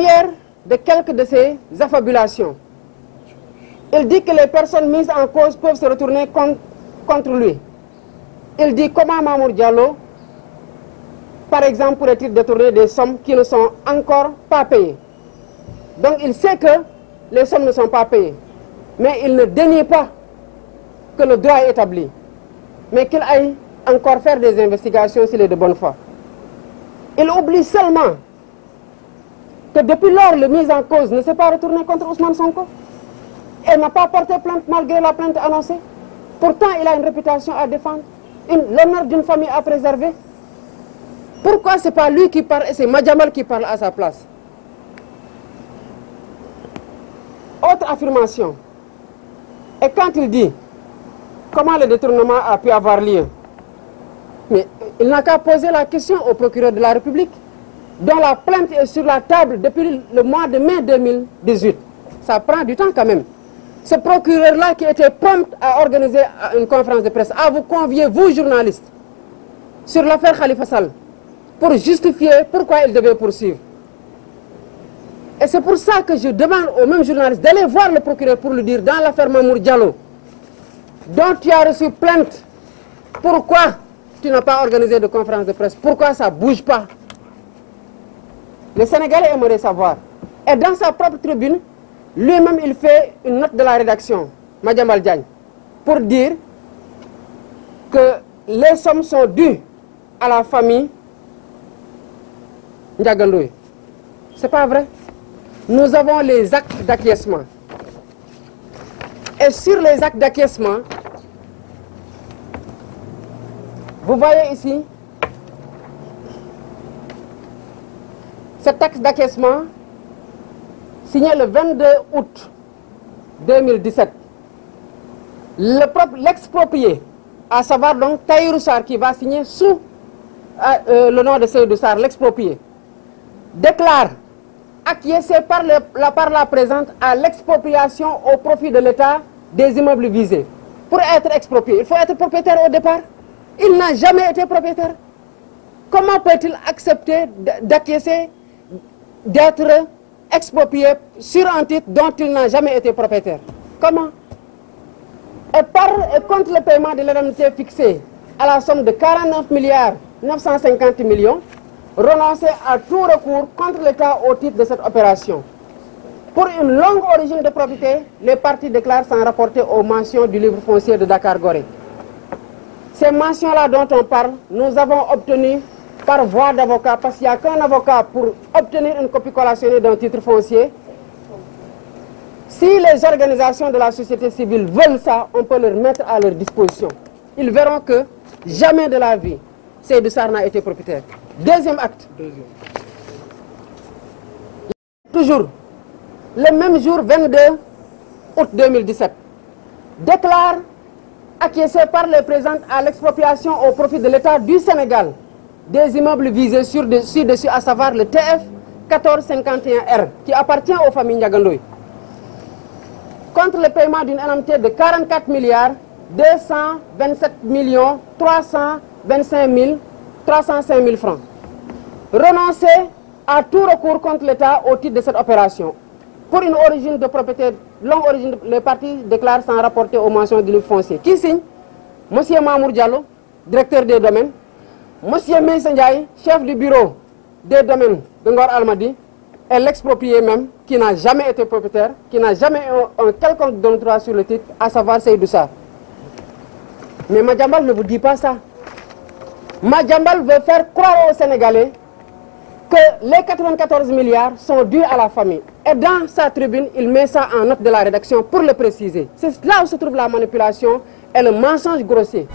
première de quelques de ces affabulations, il dit que les personnes mises en cause peuvent se retourner contre lui. Il dit comment Mamour Diallo, par exemple, pourrait-il détourner des sommes qui ne sont encore pas payées. Donc il sait que les sommes ne sont pas payées. Mais il ne dénie pas que le droit est établi. Mais qu'il aille encore faire des investigations s'il est de bonne foi. Il oublie seulement que depuis lors, le mis en cause ne s'est pas retourné contre Ousmane Sonko. Et n'a pas porté plainte malgré la plainte annoncée. Pourtant, il a une réputation à défendre, l'honneur d'une famille à préserver. Pourquoi ce n'est pas lui qui parle et c'est Madiambal qui parle à sa place? Autre affirmation. Et quand il dit comment le détournement a pu avoir lieu, mais il n'a qu'à poser la question au procureur de la République, dont la plainte est sur la table depuis le mois de mai 2018. Ça prend du temps quand même. Ce procureur-là qui était prompt à organiser une conférence de presse, à vous convier, vous journalistes, sur l'affaire Khalifa Sall, pour justifier pourquoi il devait poursuivre. Et c'est pour ça que je demande aux mêmes journalistes d'aller voir le procureur pour lui dire, dans l'affaire Mamour Diallo, dont tu as reçu plainte, pourquoi tu n'as pas organisé de conférence de presse? Pourquoi ça ne bouge pas? Les Sénégalais aimeraient savoir. Et dans sa propre tribune, lui-même il fait une note de la rédaction, Madiambal Diagne, pour dire que les sommes sont dues à la famille Ndiaga Ndoye. Ce n'est pas vrai. Nous avons les actes d'acquiescement. Et sur les actes d'acquiescement, vous voyez ici, cet acte d'acquiescement signé le 22 août 2017. L'exproprié, à savoir donc Tahirou Sarr qui va signer sous le nom de Seydou Sarr, l'exproprié, déclare acquiescer par la présente à l'expropriation au profit de l'État des immeubles visés. Pour être exproprié, il faut être propriétaire au départ. Il n'a jamais été propriétaire. Comment peut-il accepter d'acquiescer, d'être exproprié sur un titre dont il n'a jamais été propriétaire? Comment? Et contre le paiement de l'indemnité fixée à la somme de 49 milliards 950 millions, renoncer à tout recours contre l'État au titre de cette opération. Pour une longue origine de propriété, les parties déclarent s'en rapporter aux mentions du livre foncier de Dakar-Gorée. Ces mentions-là dont on parle, nous avons obtenu par voie d'avocat, parce qu'il n'y a qu'un avocat pour obtenir une copie collationnée d'un titre foncier. Si les organisations de la société civile veulent ça, on peut leur mettre à leur disposition. Ils verront que jamais de la vie, Seydou Sarr n'a été propriétaire. Deuxième acte. Toujours, le même jour, 22 août 2017, déclare acquiescer par les présentes à l'expropriation au profit de l'État du Sénégal des immeubles visés ci-dessus, à savoir le TF 1451R, qui appartient aux familles Ndiaga Ndoye, contre le paiement d'une indemnité de 44 milliards 227 millions 305 000 francs. Renoncer à tout recours contre l'État au titre de cette opération. Pour une origine de propriété, longue origine, les parties déclarent s'en rapporter aux mentions du livre foncier. Qui signe? Monsieur Mamour Diallo, directeur des domaines, Monsieur Meïssa Ndiaye, chef du bureau des domaines de Ngor Almadi, et l'exproprié même, qui n'a jamais été propriétaire, qui n'a jamais eu un quelconque don droit sur le titre, à savoir Seydou Sarr. Mais Madiambal ne vous dit pas ça. Madiambal veut faire croire aux Sénégalais que les 94 milliards sont dus à la famille. Et dans sa tribune, il met ça en note de la rédaction pour le préciser. C'est là où se trouve la manipulation et le mensonge grossier.